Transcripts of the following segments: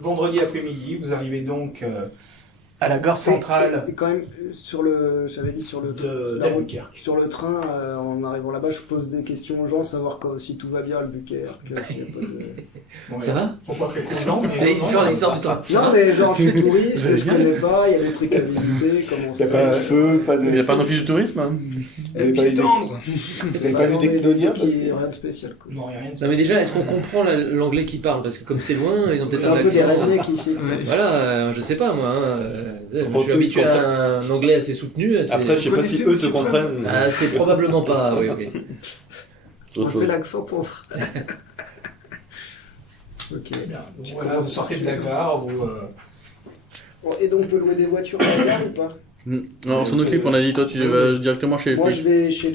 Vendredi après-midi, vous arrivez donc à la gare centrale. Et quand même, j'avais dit sur le d'Albuquerque. sur le train, en arrivant là-bas, je pose des questions aux gens, savoir si tout va bien à Albuquerque, s'il y a pas de... Bon, Ça va? Faut pas traiter les gens. Il sort du train. Non, mais genre, je suis touriste, je connais pas, il y a des trucs à visiter, comment Il ça n'y a pas de feu, pas de... Il n'y a pas d'office de tourisme hein. Vous avez pas eu des- Vous avez pas vu des cloniens Rien de spécial, quoi. Non, rien de Non mais déjà, est-ce qu'on comprend l'anglais qui parle? Parce que comme c'est loin, ils ont peut-être C'est un un peu des accent. rednecks ici. Voilà, je sais pas moi. Je Faut suis que habitué tu à un anglais assez soutenu. Après, je sais pas si eux te comprennent. Ah, c'est probablement pas, oui, ok. On Autre fait chose. l'accent pour... Ok. Bien. Donc, voilà, vous sortez de la gare, vous... Bon, et donc, on peut louer des voitures à la gare ou pas? Non, on s'en occupe, on a dit toi tu vas directement chez les Moi, plus. je vais chez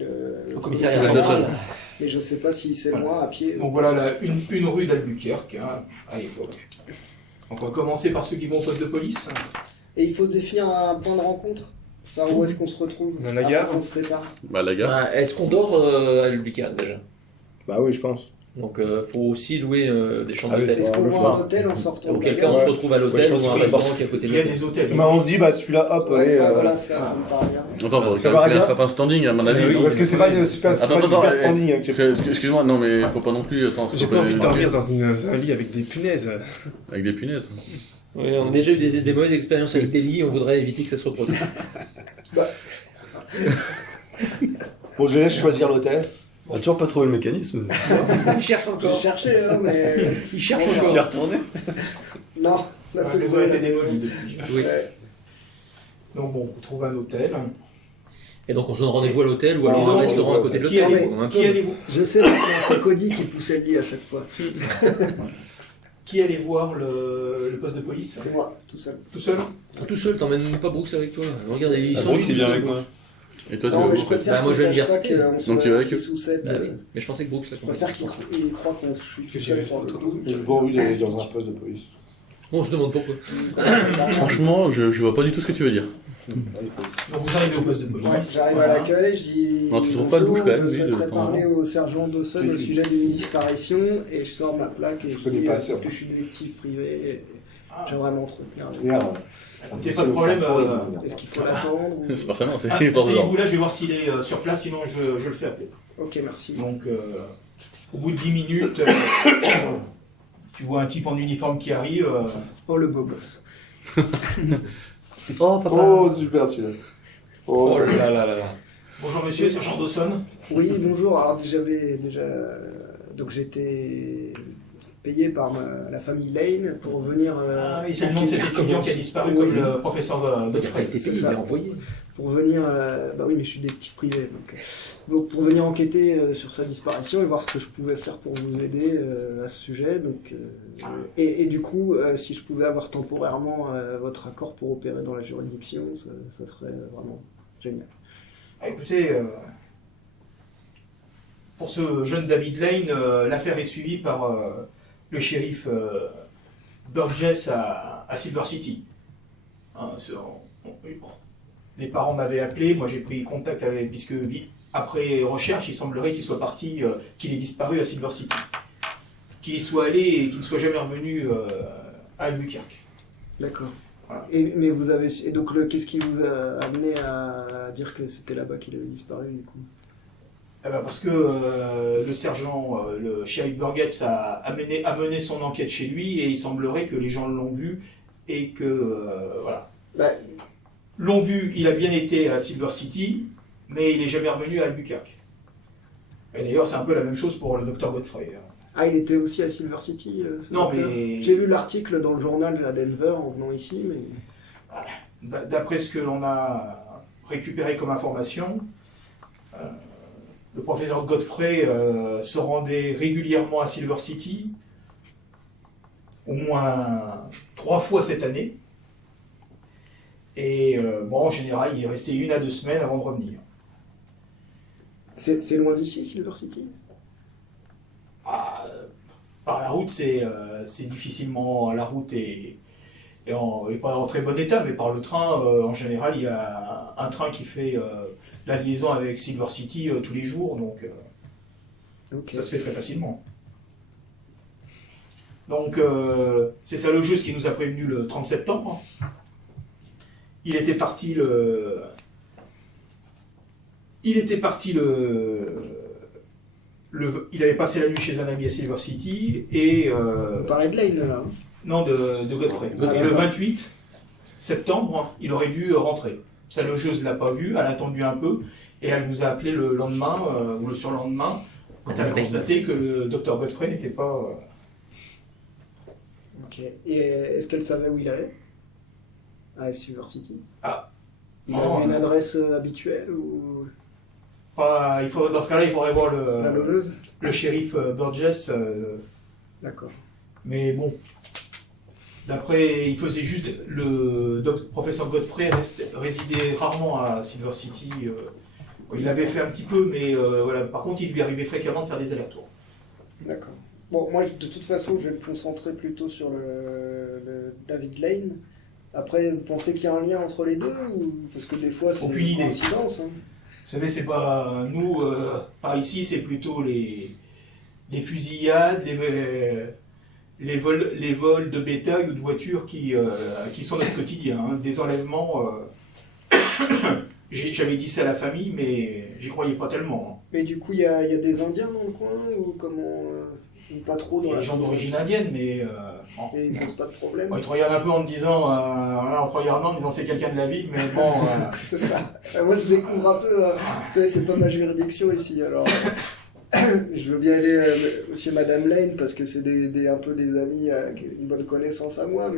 le commissariat central. central. Mais je sais pas si c'est Voilà. loin à pied. Donc voilà une rue d'Albuquerque, hein, à l'époque. Donc on va commencer par ceux qui vont au poste de police. Et il faut définir un point de rencontre. Ça, où est-ce qu'on se retrouve? Dans la gare. Après, on se sépare. Bah la gare. Ah, est-ce qu'on dort à Albuquerque déjà? Bah oui, je pense. Donc faut aussi louer des chambres Ah oui, d'hôtel. Est-ce qu'on le voit soir. un hôtel en sortant? Auquel de cas la on gare? se retrouve à Ouais, je l'hôtel pense ou qu'il à un faut restaurant d'abord- qui est à côté Il de y a l'hôtel. des hôtels. Bah, on se dit, bah celui-là, hop, Ouais, allez. bah, voilà, ça me paraît bien. Attends, faut Ça va, calculer un regarde. certain standing à mon avis. Oui, parce que c'est pas le super, c'est Attends, pas le attends, super attends, standing. Hein, que j'ai fait. Excuse-moi, non mais faut pas non plus. Attends, J'ai pas envie de dormir dans un lit avec des punaises. Avec des punaises. Oui, on a déjà eu des mauvaises expériences avec des lits, on voudrait éviter que ça se reproduise. Bon, je laisse choisir l'hôtel. On a toujours pas trouvé le mécanisme. Il cherche J'ai encore. cherché, hein, mais... Il cherche Bon, encore. T'y es retourné? Non, on a fait Les le ont été vol. démolis depuis. Oui. Ouais. Donc bon, vous trouvez un hôtel. Et donc on se donne rendez-vous à l'hotel ou alors Alors, un restaurant à côté de Qui l'hôtel. allez-vous ou un Qui pub. allez-vous Je sais maintenant, c'est Cody qui poussait le lit à chaque fois. Qui allez voir le poste de police? C'est moi, tout seul. Tout seul? Ah, tout seul, t'emmènes pas Brooks avec toi. Regarde, ils sont Brooks, nuls, il vient tous avec seuls. moi. Et toi tu Non, vas mais où je en fait préfère Bah, moi, qu'il je vais sache me pas dire qu'on Donc, tu vas avec 6 ou 7. Bah oui, mais je pensais que Brooks Je l'accompagnait. préfère qu'il croit qu'on je suis tout seul sur le dos. J'ai pas envie d'aller dans un poste de police. Bon, on se demande pourquoi. Franchement, je vois pas du tout ce que tu veux dire. Donc vous arrivez au poste de police. Ouais, j'arrive Voilà. à l'accueil, je dis Non, tu trouves pas le bonjour, bouche, quand même, je lui, de souhaiterais temps en parler au sergent Dawson au sujet d'une disparition et je sors ma plaque et Je je connais dis pas parce assez, que je suis détective privé et Ah. j'aimerais m'entretenir. Merde. Il n'y a pas de problème. Est-ce qu'il faut l'attendre ou... C'est forcément, c'est Ah, pas asseyez-vous là, je vais voir s'il est sur place, sinon je le fais appeler. Ok, merci. Donc, au bout de 10 minutes, tu vois un type en uniforme qui arrive. Oh, le beau gosse. Oh, papa. Oh, super celui-là. Oh, ça- là là là là. Bonjour monsieur, sergent Dawson. Oui, bonjour. Alors, j'avais déjà... Donc, j'étais payé par la famille Lane pour venir... Ah oui, c'est le nom de cet étudiant qui a disparu Oui. comme le professeur Il a pas Godfrey. été c'est payé, il ça. est envoyé. Pour venir... bah oui, mais je suis détective privé. Donc, pour venir enquêter sur sa disparition et voir ce que je pouvais faire pour vous aider à ce sujet. Donc, et du coup, si je pouvais avoir temporairement votre accord pour opérer dans la juridiction, ça serait vraiment génial. Ah, écoutez, pour ce jeune David Lane, l'affaire est suivie par le shérif Burgess à Silver City. Hein, les parents m'avaient appelé, moi j'ai pris contact avec, puisque après recherche, il semblerait qu'il soit parti, qu'il ait disparu à Silver City. Qu'il y soit allé et qu'il ne soit jamais revenu à Albuquerque. D'accord. Voilà. Mais vous avez... Et donc, qu'est-ce qui vous a amené à dire que c'était là-bas qu'il avait disparu, du coup? Eh ben parce que le sergent, le shérif Burgess a mené son enquête chez lui et il semblerait que les gens l'ont vu et que, voilà. Bah, L'ont vu, il a bien été à Silver City, mais il n'est jamais revenu à Albuquerque. Et d'ailleurs, c'est un peu la même chose pour le docteur Godfrey. ah, il était aussi à Silver City ce Non, docteur mais J'ai vu l'article dans le journal à Denver en venant ici, mais... d'après ce que l'on a récupéré comme information, le professeur Godfrey se rendait régulièrement à Silver City, au moins 3 fois cette année. Et bon, en général, il est resté 1 à 2 semaines avant de revenir. C'est loin d'ici, Silver City? Ah, par la route, c'est difficilement. La route est pas en très bon état, mais par le train, en général, il y a un train qui fait la liaison avec Silver City tous les jours, donc Ok. ça se fait très facilement. Donc, c'est ça le juste qui nous a prévenu le 30 septembre. Il était parti il avait passé la nuit chez un ami à Silver City et On parlait de Lane là. Hein. non de Godfrey. Et le 28 septembre, il aurait dû rentrer. Sa logeuse l'a pas vu, elle a attendu un peu et elle nous a appelé le lendemain ou le surlendemain quand elle a constaté que le Dr Godfrey n'était pas. Ok. Et est-ce qu'elle savait où il allait? À Silver City. Ah. Il Non, avait une non. adresse habituelle ou Pas, dans ce cas-là, il faudrait voir la logeuse? le shérif Burgess. D'accord. Mais bon, d'après, il faisait juste. Le professeur Godfrey résidait rarement à Silver City. Il l'avait fait un petit peu, mais voilà. Par contre, il lui arrivait fréquemment de faire des allers-retours. D'accord. Bon, moi, de toute façon, je vais me concentrer plutôt sur le David Lane. Après, vous pensez qu'il y a un lien entre les deux ou... Parce que des fois, c'est Aucune une idée. coïncidence. Hein. Vous savez, c'est pas nous, par ici, c'est plutôt les fusillades, les vols de bétail ou de voitures qui sont notre quotidien. Hein. Des enlèvements. J'avais dit ça à la famille, mais j'y croyais pas tellement. Hein. Mais du coup, il y a des Indiens dans le coin ou comment ou pas trop Il y dans a la des gens d'origine indienne, mais bon. Et ils posent pas de problème. Bon, ils te regardent un peu en te disant, voilà, en te regardant en disant c'est quelqu'un de la ville, mais bon. C'est ça. Moi, je découvre un peu. Vous savez, c'est pas ma juridiction ici, alors. Je veux bien aller monsieur et madame Lane parce que c'est un peu des amis avec une bonne connaissance à moi,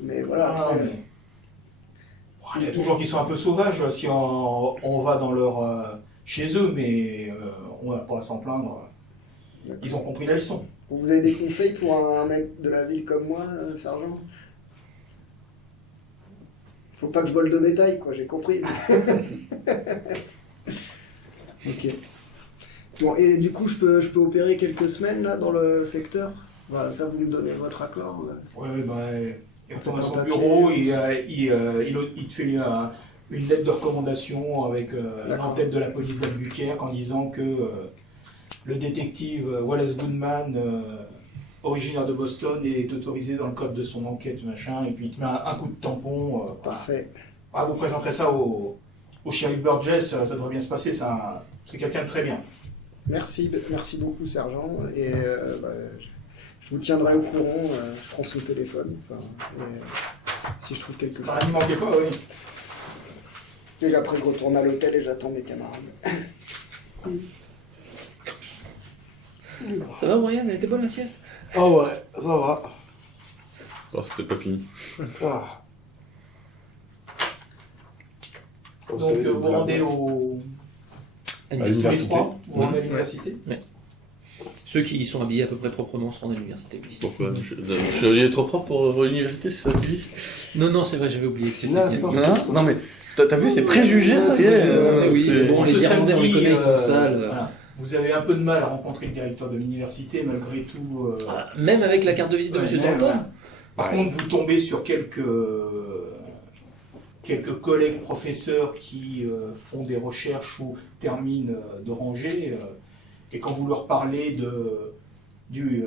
mais voilà. Ah, après, mais- Il y a toujours qui sont un peu sauvages si on va dans leur chez eux, mais on n'a pas à s'en plaindre. Ils ont compris la leçon. Vous avez des conseils pour un mec de la ville comme moi, sergent? Faut pas que je vole de bétail, quoi, j'ai compris. Ok. Bon, et du coup, je peux opérer quelques semaines là dans le secteur? Voilà, ça, vous me donnez votre accord? Oui, il retourne à Faites un son papier. bureau, il te fait une lettre de recommandation avec l'entête de la police d'Albuquerque en disant que le détective Wallace Goodman, originaire de Boston, est autorisé dans le cadre de son enquête, machin, et puis il te met un coup de tampon. Parfait. Vous présenterez ça au shérif Burgess, ça devrait bien se passer, c'est quelqu'un de très bien. Merci beaucoup, sergent. Et je vous tiendrai au courant. Je prends son téléphone. Enfin, si je trouve quelque chose. N'y manquez pas, oui. Et après, je retourne à l'hôtel et j'attends mes camarades. Ça va, Brian? Elle était bonne la sieste? Ah ouais, ça va. Oh, c'est peut-être pas fini. Ah. Donc vous rendez À À l'université. l'université. vous rendez à l'université. Ceux qui sont habillés à peu près proprement se rendent à l'université, oui. Pourquoi Chevalier est trop propre pour l'université, c'est ça que tu dis? Non, c'est vrai, j'avais oublié que tu étais N'importe bien. Non, mais t'as vu, c'est préjugé, ça y est. Oui, c'est- bon, les Ce Irlandais, on les samedi, connaît, ils sont sales. voilà. Vous avez un peu de mal à rencontrer le directeur de l'université, malgré tout. Même avec la carte de visite de Ouais, M. même, Thornton. voilà. Par contre, vous tombez sur quelques collègues professeurs qui font des recherches ou terminent de ranger, et quand vous leur parlez du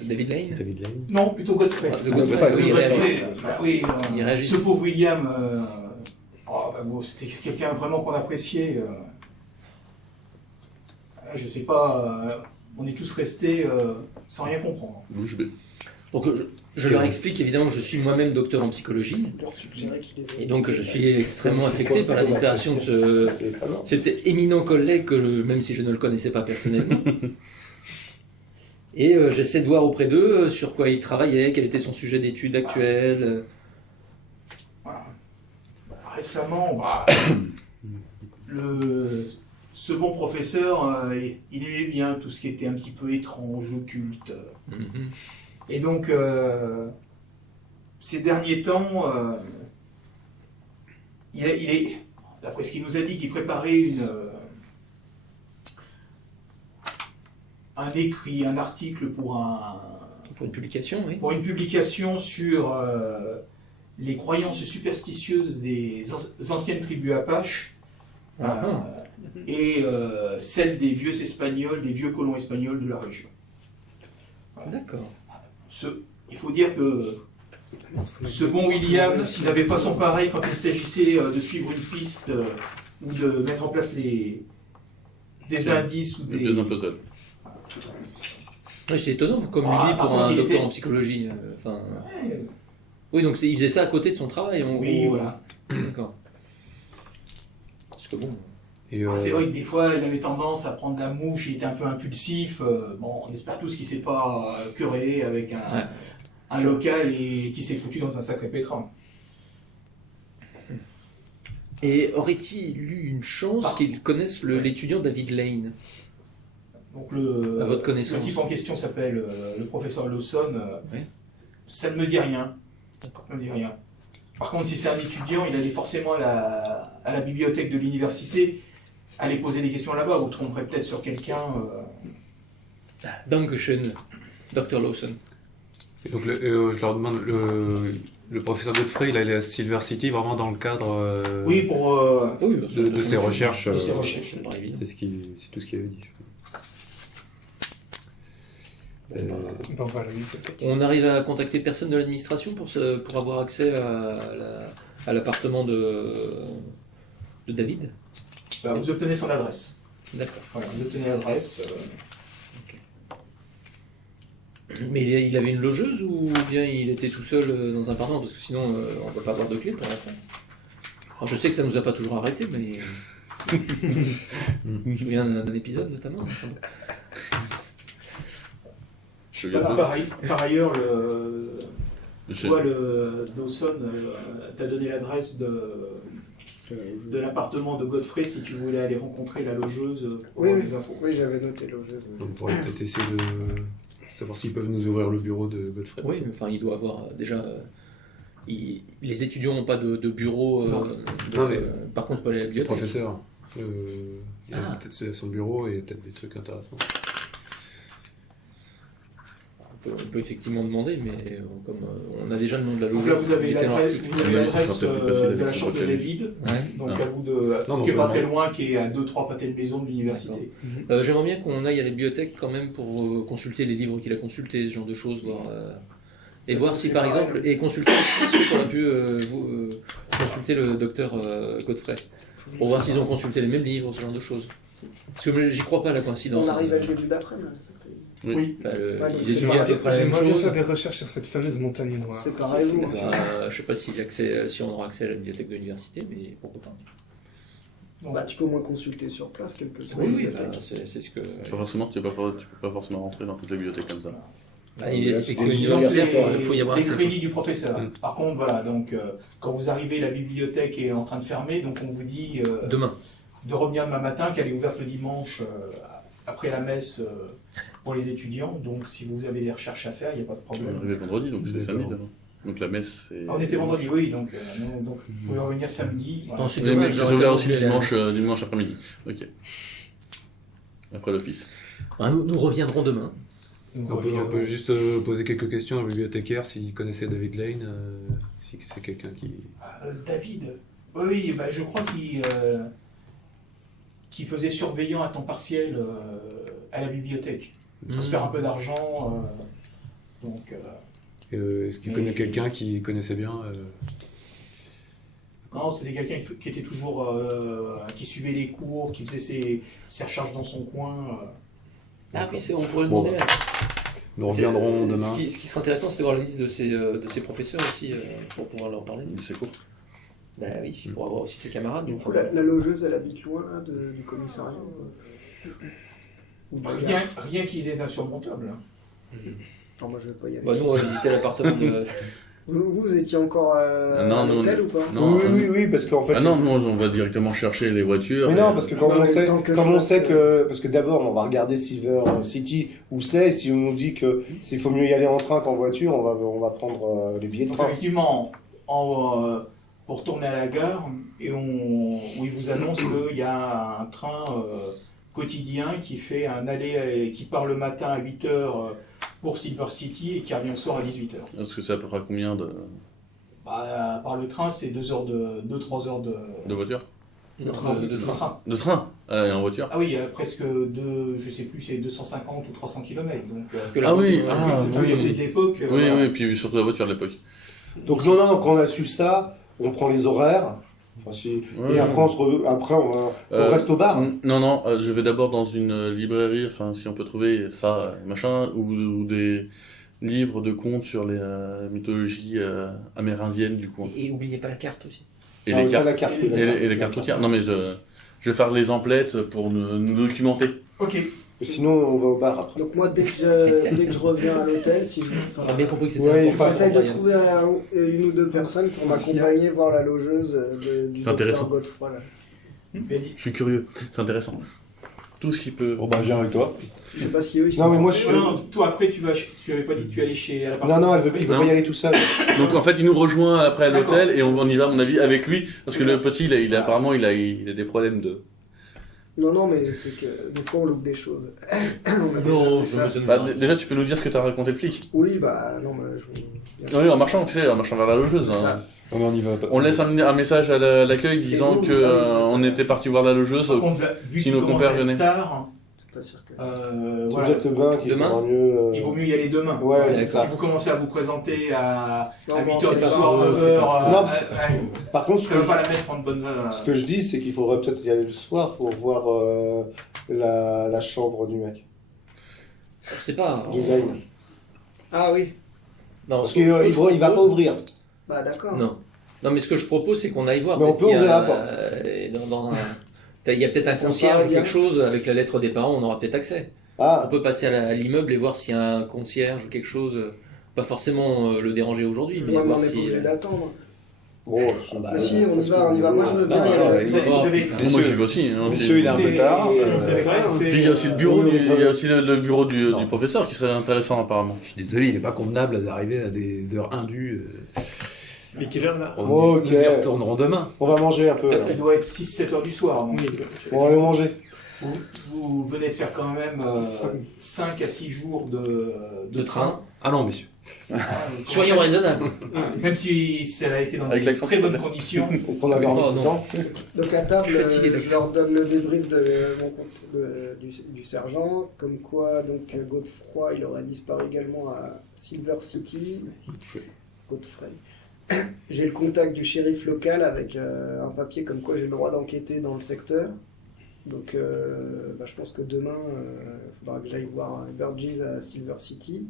David Lane. David Lane. non, plutôt Godfrey. Ah, de Godfrey, oui, il réagit. Oui, Il réagit. ce pauvre William, c'était quelqu'un vraiment qu'on appréciait. Je sais pas, on est tous restés sans rien comprendre. Bouche bée. Donc je leur explique évidemment que je suis moi-même docteur en psychologie Je leur suggérais qu'il est... et donc je suis extrêmement affecté par la disparition de cet éminent collègue que même si je ne le connaissais pas personnellement. Et j'essaie de voir auprès d'eux sur quoi ils travaillaient, quel était son sujet d'étude actuel. Récemment, le ce bon professeur, il aimait bien tout ce qui était un petit peu étrange, occulte. Mhm. Et donc, ces derniers temps, il est, d'après ce qu'il nous a dit, qu'il préparait un écrit, un article pour Pour une publication, oui. pour une publication sur les croyances superstitieuses des anciennes tribus Apaches et celles des vieux Espagnols, des vieux colons espagnols de la région. D'accord. Il faut dire que ce bon William, qui n'avait pas son pareil quand il s'agissait de suivre une piste ou de mettre en place des indices ou Des des... puzzle. Oui, c'est étonnant comme Ah, lui par pour contre, un il docteur était- en psychologie. Enfin, Ouais, oui, donc il faisait ça à côté de son travail, en oui, gros. voilà. D'accord. Parce que bon. Et C'est vrai que des fois, il avait tendance à prendre la mouche, il était un peu impulsif. Bon, on espère tous qu'il ne s'est pas querellé avec un local et qu'il s'est foutu dans un sacré pétrin. Et aurait-il eu une chance qu'il connaisse l'étudiant David Lane? Donc À votre le connaissance. type en question s'appelle le professeur Lawson. Oui. Ça ne me dit rien. Ça ne me dit rien. Par contre, si c'est un étudiant, il allait forcément à la bibliothèque de l'université, aller poser des questions là-bas. Vous tromperez peut-être sur quelqu'un. Dankeschön, Dr. Lawson. et donc, je leur demande, le professeur Godfrey, il allait à Silver City vraiment dans le cadre Oui, pour. Ah oui, bah, de ses recherches. de ses recherches. ça me paraît évident. C'est tout ce qu'il avait dit. Ben voilà, oui, peut-être. On arrive à contacter personne de l'administration pour avoir accès à l'appartement de David. Bah, vous obtenez son adresse. D'accord. Voilà, vous obtenez l'adresse. Mais il avait une logeuse ou bien il était tout seul dans un appartement? Parce que sinon on ne peut pas avoir de clé pour l'enfant. Alors, je sais que ça nous a pas toujours arrêté, mais je me souviens d'un épisode notamment. Je viens de- Par ailleurs, je- toi, le Dawson t'a donné l'adresse de l'appartement de Godfrey si tu voulais aller rencontrer la logeuse pour Oui, avoir oui. des infos. Oui, j'avais noté logeuse. On pourrait peut-être essayer de savoir s'ils peuvent nous ouvrir le bureau de Godfrey. Oui, mais enfin il doit avoir déjà. Les étudiants n'ont pas de bureau. Non. Non, mais- par contre, pas les Le bibliothèques. professeur, il a Ah. peut-être son bureau et peut-être des trucs intéressants. On peut effectivement demander, mais comme on a déjà le nom de la Donc logeuse. là, vous avez il était dans l'adresse l'article. vous avez Oui, l'adresse, ce sera peut-être plus facile de la avec chambre de son David, Ouais. donc Ah. à vous de, Non, qui est donc, pas très non. loin, qui est à 2-3 pâtés de maison de l'université. J'aimerais bien qu'on aille à la bibliothèque quand même pour consulter les livres qu'il a consultés, ce genre de choses, voir, et voir si par exemple, et consulter aussi ceux qu'on a pu consulter le docteur Godfrey, pour voir s'ils ont consulté les mêmes livres, ce genre de choses. Parce que moi, j'y crois pas à la coïncidence. On arrive à le début d'après-midi. Oui. Oui. Bah, Ouais, donc ils c'est étudient à peu près la même J'aimerais bien chose. faire des recherches sur cette fameuse montagne noire. C'est pareil, vous. Je sais pas si on aura accès à la bibliothèque de l'université, mais pourquoi pas. Bah, tu peux au moins consulter sur place quelques Oui, oui, bibliothèques. bah, c'est ce que. Pas forcément, tu peux pas forcément rentrer dans toutes les bibliothèques comme ça. Bah, il est c'est que des universitaire, C'est il faut y avoir les accès. crédits du professeur. Mm. Par contre, voilà, donc quand vous arrivez, la bibliothèque est en train de fermer, donc on vous dit Demain. de revenir demain matin, qu'elle est ouverte le dimanche après la messe pour les étudiants. Donc si vous avez des recherches à faire, il n'y a pas de On est problème. arrivé vendredi, donc c'est D'accord. samedi demain. Donc la messe, c'est. On était vendredi, oui, donc vous pouvez revenir samedi. Voilà. Non, c'est Vous avez dommage, mis- j'aurais c'est ouvert pas aussi voulu aller à la dimanche, messe. dimanche après-midi. Ok. Après l'office. Ah, nous reviendrons demain. On peut juste poser quelques questions au bibliothécaire s'il connaissait David Lane, si c'est quelqu'un qui... David, oui, bah, je crois qu'il faisait surveillant à temps partiel à la bibliothèque. Pour se faire un peu d'argent. Donc, Est-ce qu'il Mais- connaît quelqu'un qui connaissait bien non, c'était quelqu'un qui était toujours. Qui suivait les cours, qui faisait ses recherches dans son coin. Ah oui, on pourrait le Bon, demander. Nous reviendrons demain. Ce qui serait intéressant, c'est de voir la liste de ses professeurs aussi, pour pouvoir leur parler. C'est court. Bah oui, pour avoir aussi ses camarades. Du donc, coup, la logeuse, elle habite loin là, du commissariat. Ou du Rien qui est insurmontable. Non, moi je vais pas y aller. bah, nous, on va visiter l'appartement Vous étiez encore Non, à nous, l'hôtel ou pas? Non, Oui, parce qu'en fait. Ah non, nous, on va directement chercher les voitures. Mais et- non, parce que Dans le temps que parce que d'abord on va regarder Silver City où c'est, et si on nous dit que s'il faut mieux y aller en train qu'en voiture, on va prendre les billets de Donc train. effectivement, pour retourner à la gare, où il vous annonce qu'il y a un train quotidien qui fait un aller, qui part le matin à 8h pour Silver City et qui revient le soir à 18h. Parce que c'est à peu près combien de Par le train, c'est 2-3 heures de voitures train. de train. De train Et en voiture Ah oui, presque je sais plus, c'est 250 ou 300 km. Donc, Parce que la Ah oui, voiture, ah, c'est oui. de l'époque. Oui, oui, puis surtout la voiture de l'époque. Donc non, quand on a su ça, on prend les horaires, Ouais. et après on reste au bar. Non, je vais d'abord dans une librairie, enfin si on peut trouver ça, machin, ou des livres de contes sur les mythologies amérindiennes du coin. Et oubliez pas la carte aussi. Et Ah les oui, ça, cartes. la carte, oui, Et les cartes routières. Non mais je vais faire les emplettes pour nous documenter. Ok. Sinon on va au bar après. Donc moi, dès que je reviens à l'hôtel, si je... On a bien compris que c'était Ouais, important. J'essaie de Brian. trouver une ou deux personnes pour m'accompagner voir la logeuse du C'est docteur intéressant. Godefroy. Là. Benny. Je suis curieux, c'est intéressant. Tout ce qui peut. Bon, bah, je viens avec toi. Je sais pas si eux ils Non, sont... mais moi, je suis- Non, toi après, tu avais pas dit que tu allais chez. Non, il veut Non. pas y aller tout seul. Donc en fait, il nous rejoint après à D'accord. l'hôtel et on y va à mon avis avec lui parce que le petit, apparemment, il a des problèmes de. Non, mais c'est que des fois on loupe des choses. On a déjà Non, fait ça. ça me Bah, dérange. déjà, tu peux nous dire ce que t'as raconté le flic. Oui, bah non, mais je... Oui, en marchant, tu sais, en marchant vers la logeuse. C'est hein. ça. Non, mais on y va pas. On laisse un message à l'accueil disant vous, que on était parti voir la logeuse. Par contre, vu Si qu'il nos commence compères à être venaient. tard, C'est pas sûr que... Tu voilà, veux dire demain qu'il Demain faudra mieux. il vaut mieux y aller demain. Ouais, Parce c'est que ça. si vous commencez à vous présenter à Non, 8h c'est du pas soir, faux, 9h, c'est Non, Par contre, ça va pas la mettre en bonne ce que je dis, c'est qu'il faudrait peut-être y aller le soir pour voir la chambre du mec. On sait pas. Du gars. Ah oui, Non, Parce ce qu'il que je il va pas propose- ouvrir. bah d'accord. Non, mais ce que je propose, c'est qu'on aille voir. Mais on peut-être peut qu'il y a, ouvrir la porte. Il y a peut-être un Ça concierge paraît ou bien. quelque chose, avec la lettre des parents, on aura peut-être accès. On Ah, peut passer à l'immeuble et voir s'il y a un concierge ou quelque chose. Pas forcément le déranger aujourd'hui, mais Ouais, mais voir on est si. pas obligé d'attendre. bon, Bah si, on y va. Moi je veux bien. Non, non, aller. Vous avez Moi, j'y vais aussi. Hein, Messieurs, il est un peu tard. vous avez quand même fait, Puis il y a aussi le bureau, oui, il y a aussi le bureau du Non. professeur qui serait intéressant apparemment. Je suis désolé, il n'est pas convenable d'arriver à des heures indues. Mais quelle heure là Ok. Nous y retournerons demain. on va manger un peu. Tout à là. fait. Il doit être 6-7 heures du soir. Donc, On va aller manger. vous venez de faire quand même 5 à 6 jours De train. Ah non, messieurs. Soyons raisonnables. Même si ça a été dans Avec de l'accent très bonnes super. conditions. Et qu'on a dormi Oh, tout le non. temps. Donc à table, Je suis fatigué, je leur donne le débrief de mon du sergent, comme quoi donc Godefroy il aurait disparu également à Silver City. Godfrey. J'ai le contact du shérif local avec un papier comme quoi j'ai le droit d'enquêter dans le secteur. Donc je pense que demain il faudra que j'aille voir Burgess à Silver City.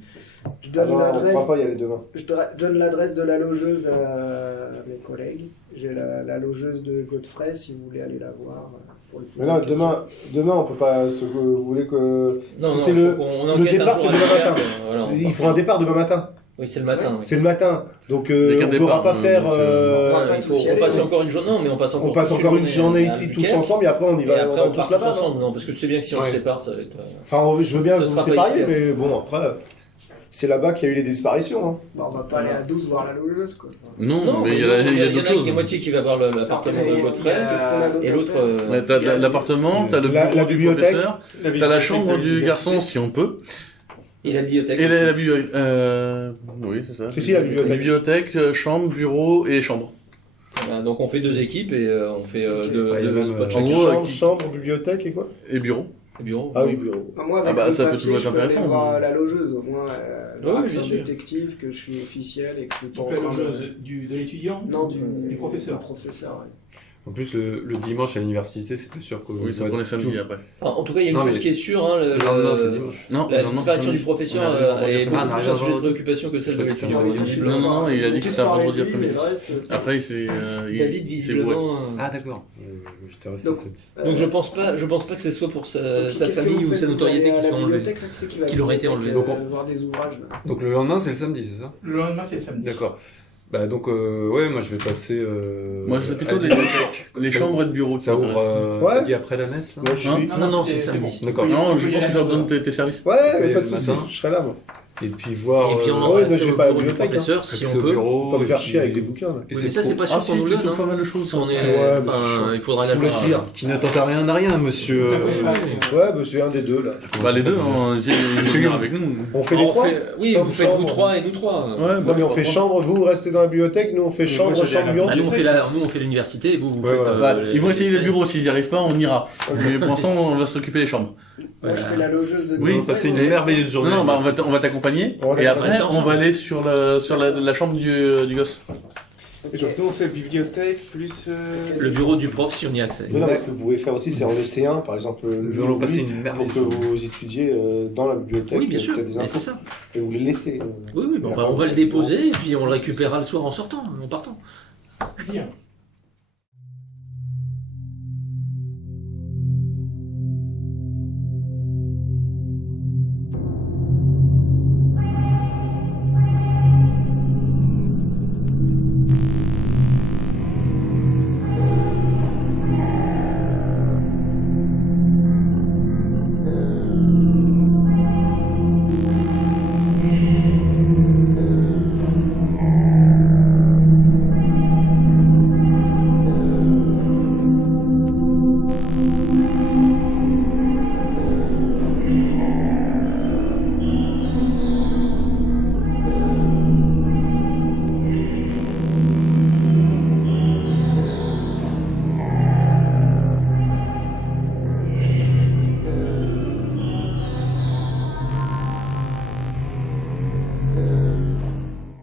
Je Ah donne non, on ne l'adresse. pourra pas y aller demain. Je donne l'adresse de la logeuse à mes collègues. J'ai la logeuse de Godfrey si vous voulez aller la voir. Pour lui Mais poser non, des questions. demain on peut pas. Vous voulez que. Non, c'est faut qu'on enquête un départ, peu c'est à demain l'intérieur, matin. voilà, on Il part faut un départ demain matin. Oui, c'est le matin. oui. C'est le matin. Donc Avec un on ne départ, pourra pas faire. donc, Enfin, pas il faut tous y on aller, passe oui. encore une journée. Non, mais on passe encore. On passe toute encore une journée à ici tous Albuquerque, ensemble et après on y Et va, après, on on va part tous tous là-bas. non ensemble. Non, parce que tu sais bien que si on Ouais. se sépare, ça va être. Enfin, je veux bien Ce que vous sera vous pas sépariez, efficace. mais bon, après, c'est là-bas qu'il y a eu les disparitions. Hein. Bon, on va pas aller à 12 voir la logeuse quoi. Non, mais il y a non, il y a en d'autres a choses. qui est moitié qui va voir l'appartement Alors, de il y a- Godfrey, Qu'est-ce qu'on a d'autre et à l'autre. faire Ouais, t'as l'appartement, t'as le La bureau du bibliothèque. professeur, t'as la chambre du garçon si on peut, Et la bibliothèque. et la bibliothèque. Oui, c'est ça. Si, la bibliothèque. Bibliothèque, chambre, bureau et chambre. Voilà, donc on fait 2 équipes et on fait deux Ouais, il y a même, spots en chacun. gros, Chambre, bibliothèque et quoi Et bureau. Le bureau. Ah oui, bureau. Moi, avec Ah bah, le ça peut papier, toujours être je peux aller intéressant. voir la logeuse au moins. Oui, voir que bien c'est un sûr. détective, que je suis officiel et que je suis pas Donc en la train de- logeuse de l'étudiant Non, du professeur. Du professeur, ouais. En plus, le dimanche à l'université, c'est plus sûr que. Oui, c'est pour les samedis après. Enfin, en tout cas, il y a une Non, chose mais- qui est sûre. Hein, Le lendemain, c'est dimanche. Non, La non, disparition samedi. du professeur Ouais, est vendredi beaucoup après. plus un sujet de préoccupation que celle de Je sais pas l'étudiant. si c'est Non, non, il a dit que c'était un vendredi Lui, mais après-midi. le reste, Après, c'est. David, visiblement. Ah, d'accord. J'étais resté Donc, samedi. Donc je pense pas que ce soit pour sa qu'est-ce que famille vous ou faites? sa Vous notoriété allez qui à la soit enlevée. bibliothèque, là, qui c'est qui va à la Qu'il aurait été bibliothèque, enlevé. Donc, voir des ouvrages là. Donc le lendemain, c'est le samedi, c'est ça? Le lendemain, c'est le samedi. D'accord. Bah donc, ouais, moi je vais passer... Moi, je sais plutôt à les bibliothèque. chambres et de bureau. qui Ça ouvre m'intéressent. Ouais. t'as dit après la messe, là Moi, je suis. Non, c'est c'était- samedi. D'accord. Non, je Oui, pense que oui, j'ai besoin de tes services. Ouais, Et pas de le soucis, matin. je serai là, moi. Et puis voir... Et puis on ouais, aura mais accès j'ai au pas la bureau du bibliothèque, professeur si accès on au peut. bureau, On va me et faire puis- chier avec des bouquins, là. Et Mais ça, c'est pas Ah, sûr si, qu'on nous tu le donne. trouves pas mal de choses. Parce qu'on est, Ouais, mais enfin, c'est il faudra Je vous laisse l'acheter. lire. Qui n'attente à rien, monsieur... D'accord. Ouais, bah c'est un des deux, là. Bah, les deux, hein, Monsieur venir Guillaume. avec nous. On fait les On trois fait- Oui, Chambre, vous faites vous chambre. 3 et nous 3. Ouais, Non, mais on fait chambre, vous restez dans la bibliothèque, nous on fait chambre, moi, j'allais à chambre, la bureau. Nous, on fait l'université et vous Ouais, faites. voilà. Bah, ils vont essayer les bureaux, s'ils n'y arrivent pas, on ira. Mais pour l'instant, on va s'occuper des chambres. Moi, je fais la logeuse de Oui, Disney, passer une ouais. merveilleuse journée. Non, non, bah, on va t'accompagner. On va Et t'accompagner. après, on va aller sur la chambre du gosse. Et donc nous on fait bibliothèque plus... Le bureau du prof si on y a accès. Mais non, mais ce que vous pouvez faire aussi, c'est en laisser un, par exemple, Nous allons passer une pour merveilleuse que journée. vous étudiez dans la bibliothèque. Oui, bien sûr. peut-être des Mais infos, c'est ça. et vous les laissez. Oui, on va le déposer et puis on le récupérera le soir en sortant, en partant. Bien.